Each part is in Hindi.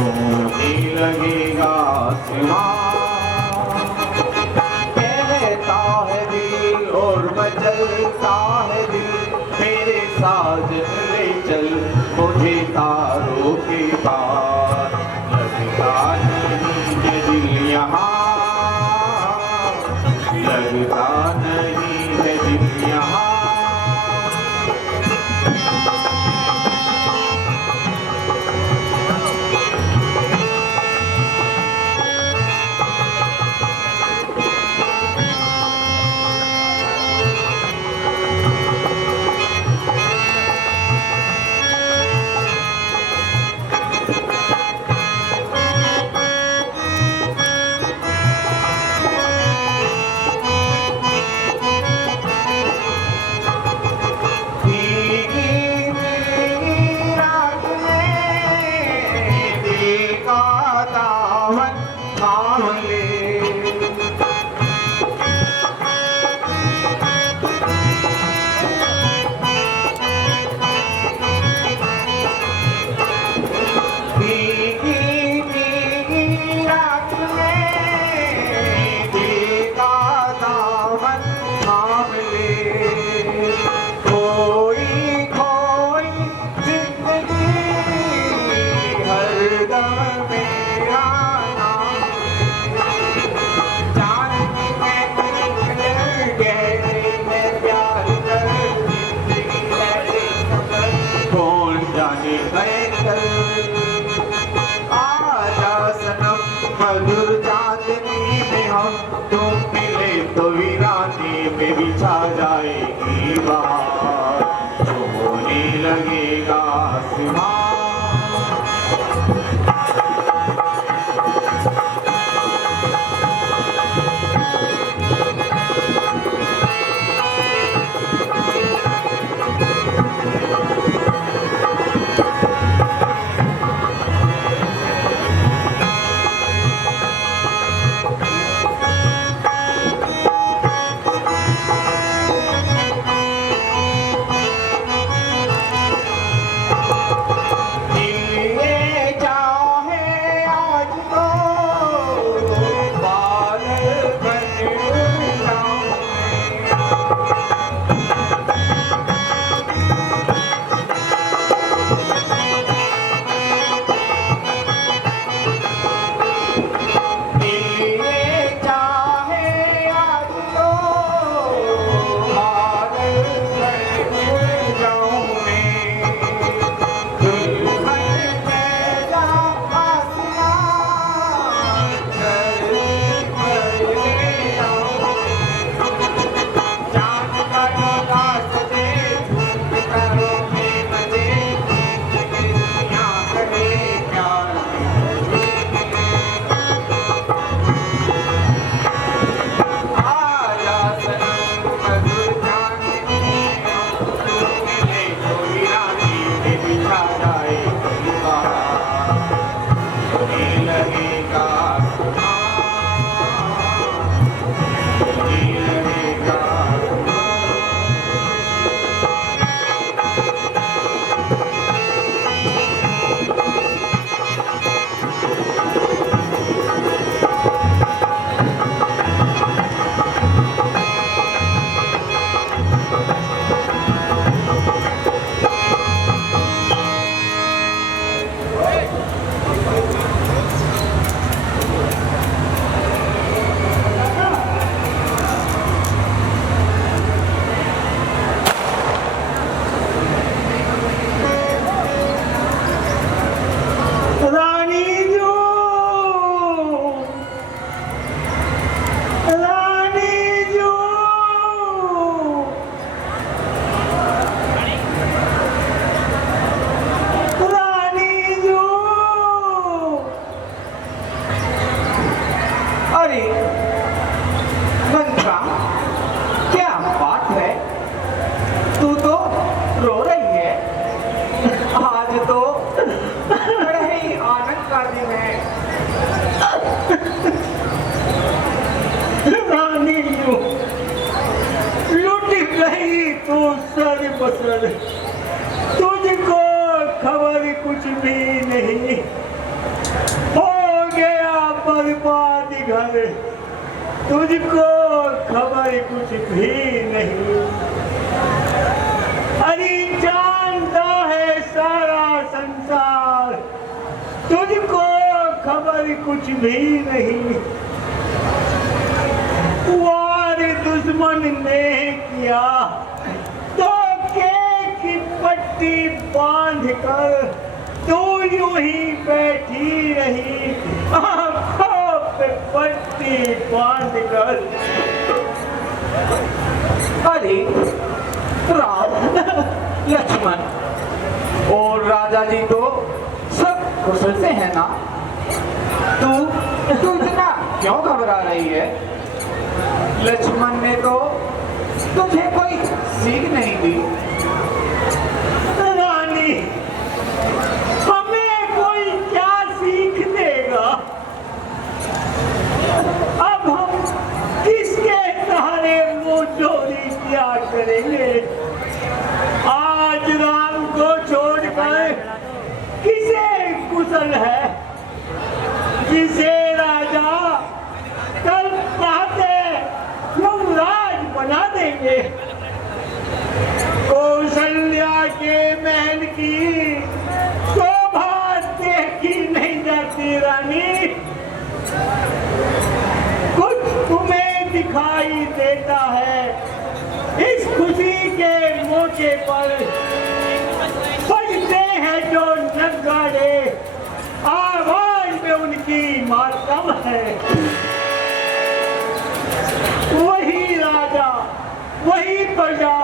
रोने लगेगा कहता है दिल और मचलता है दिल, मेरे साजन ले चल मुझे तारों के पार। लगता नहीं है दिल यहाँ, लगता नहीं है दिल यहाँ। मधुर चांदनी में हम तुम मिले तो वीरानी में बिछा जाएगी बहार। रोने लगेगा आसमां, तुझको खबर कुछ भी नहीं। हो गया बर्बाद घर, तुझको खबर कुछ भी नहीं। अरे जानता है सारा संसार, तुझको खबर कुछ भी नहीं। वार दुश्मन ने किया तो की पट्टी बांध कर तू यूं ही बैठी रही, आंखों पे पट्टी बांध कर। अरे राम लक्ष्मण और राजा जी तो सब कुशल से है ना? तू इतना क्यों घबरा रही है? लक्ष्मण ने तो तुझे कोई सीख नहीं दी। रानी, हमें कोई क्या सीख देगा? अब हम किसके सहारे मुंह चोरी किया करेंगे? आज राम को छोड़कर किसे कुशल है? जिसे राजा कल चाहते युवराज बना देंगे। कौशल्या के महल की शोभा देखी नहीं जाती रानी। कुछ तुम्हें दिखाई देता है इस खुशी के मौके पर बजते हैं जो नगाड़े, आवाज में उनकी मातम है। वही राजा वही प्रजा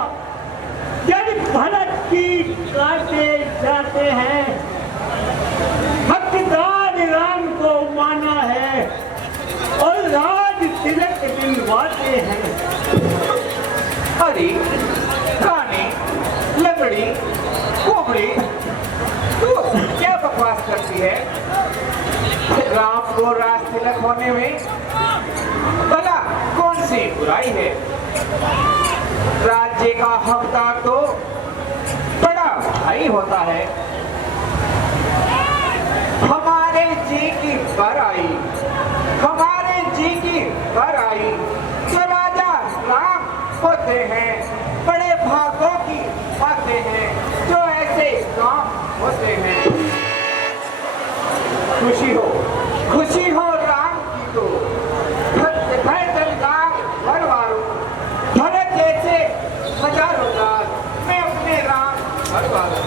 जब भरत की काटे जाते हैं, हकदार राम को माना है और राज तिलक दिलवाते हैं। अरे कानी लंगड़ी कोमड़ी, तू क्या बकवास करती है? राम को राज तिलक होने में भला कौन सी बुराई है? राज्य का हकदार तो बड़ा भाई होता है। हमारे जी की बड़ाई, हमारे जी की बड़ाई जो राजा राम होते हैं, बड़े भागों की बातें हैं जो ऐसे काम होते हैं। खुशी हो राम की तो भरत जैसे हजारों लाख मैं अपने राम भरवाऊं।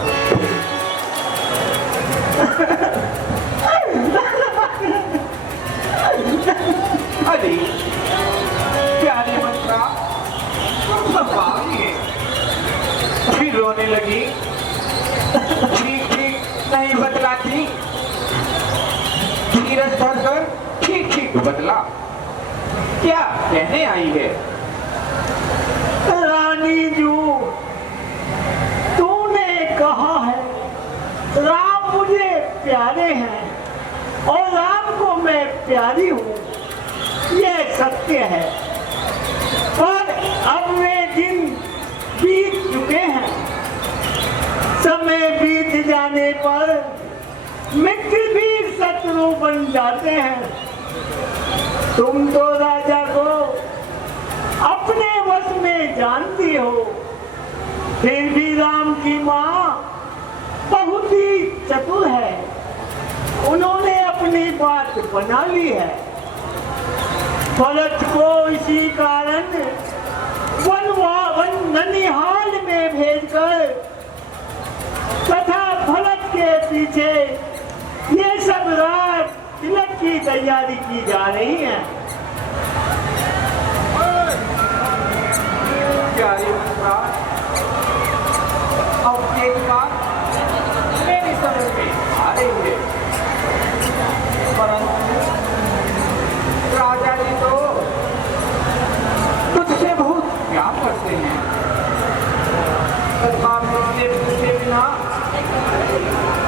अरे प्यारे मंत्रा, तुम सब भागी फिर रोने लगी। ठीक नहीं बतलाती, धीरज धरकर ठीक बतला, क्या कहने आई है? रानी जू, तूने कहा है राम मुझे प्यारे हैं और राम को मैं प्यारी हूँ, यह सत्य है। पर अब वे दिन बीत चुके हैं। समय बीत जाने पर मित्र भी शत्रु बन जाते हैं। तुम तो राजा को अपने वश में जानती हो, फिर भी राम की माँ बहुत ही चतुर है। उन्होंने अपनी बात बना ली है। भरत को इसी कारण ननिहाल में भेजकर तथा भरत के पीछे ये सब राज तिलक की तैयारी की जा रही है। अब एक बात मेरी समझ में आ रही है, परंतु राजा जी तो तुझसे बहुत प्यार करते हैं तथा मुझसे पूछे बिना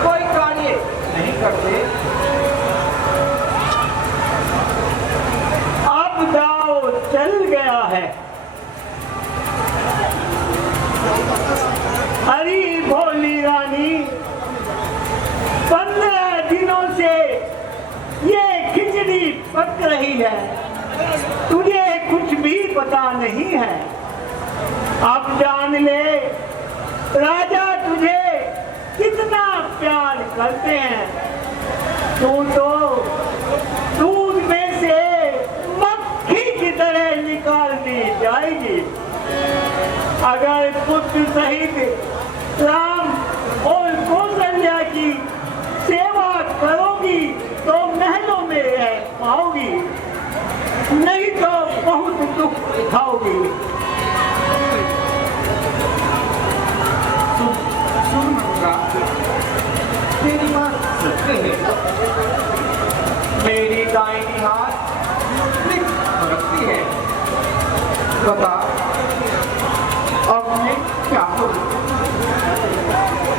कोई कार्य नहीं करते। अब दाव चल गया है। पक रही है, तुझे कुछ भी पता नहीं है। अब जान ले राजा तुझे कितना प्यार करते हैं। तू तो दूध में से मक्खी की तरह निकालनी जाएगी। अगर पुत्र सहित राम और कौशल्या की सेवा करोगी तो महलों में रह पाओगी, नहीं तो बहुत दुख उठाओगी। सुन मंगा, तेरी बात सत्य है। मेरी दाहिनी हाथ रखती है। बता अब मैं क्या करूं?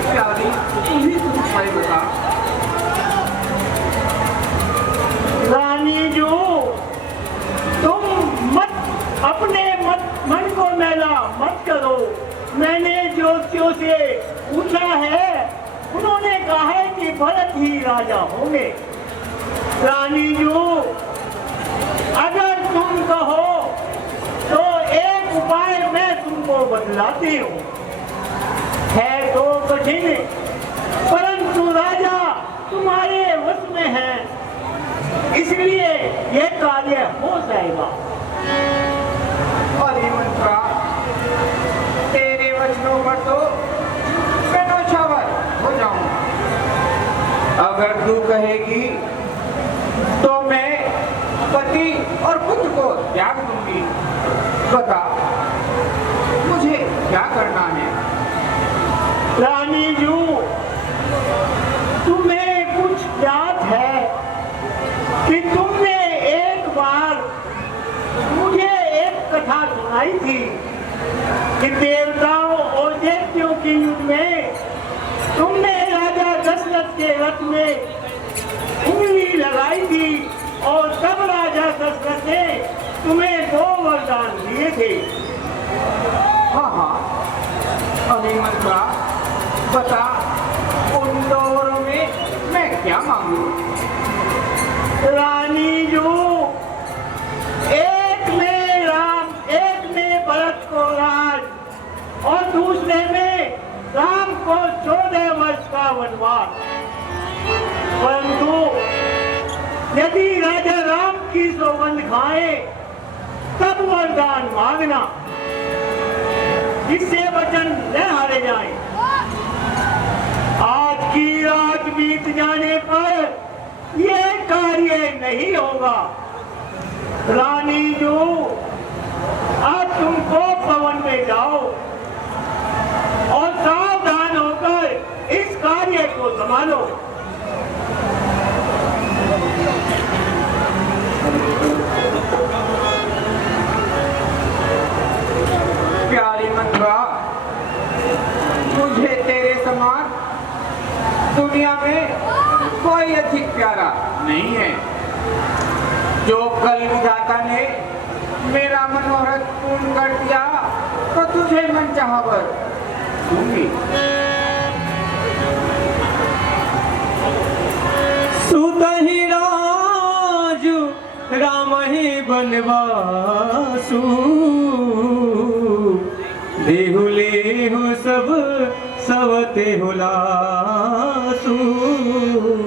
प्यारी तू ही कुछ उपाय बता। रानी जो तुम अपने मन को मैला मत करो। मैंने ज्योतिषियों से पूछा है, उन्होंने कहा है कि भरत ही राजा होंगे। रानी जो अगर तुम कहो तो एक उपाय मैं तुमको बतलाती हूँ। है तो कठिन, परंतु राजा तुम्हारे वश में है, इसलिए यह कार्य हो जाएगा। अरे मंत्रा, तेरे वचनों पर तो मैं नौछावर हो जाऊं। अगर तू कहेगी तो मैं पति और पुत्र को त्याग दूंगी। बता मुझे क्या करना है? रानी जू, तुम्हें कुछ याद है कि तुमने एक बार मुझे एक कथा सुनाई थी कि देवताओं और दैत्यों के युद्ध में तुमने राजा दशरथ के रथ में उंगली लगाई थी और तब राजा दशरथ ने तुम्हें 2 वरदान दिए थे। हाँ हाँ, अरे मंत्रा बता, उन 2 वरों में मैं क्या मांगू? रानी जो एक में राम, एक में भरत को राज और दूसरे में राम को 14 वर्ष का वनवास। परंतु यदि राजा राम की सौगंध खाए तब वरदान मांगना, जिससे वचन न हारे जाए। आज की रात बीत जाने पर यह कार्य नहीं होगा। रानी जो आज तुमको भवन में जाओ और सावधान होकर इस कार्य को संभालो। प्यारी मंत्रा, मुझे तेरे समान दुनिया में कोई अधिक प्यारा नहीं है। जो कल विधाता ने मेरा मनोरथ पूर्ण कर दिया तो तुझे मनचाहा वर दूंगी। सुत ही राजु राम ही बनवासु, देहु लेहु सब सवते हुलासु।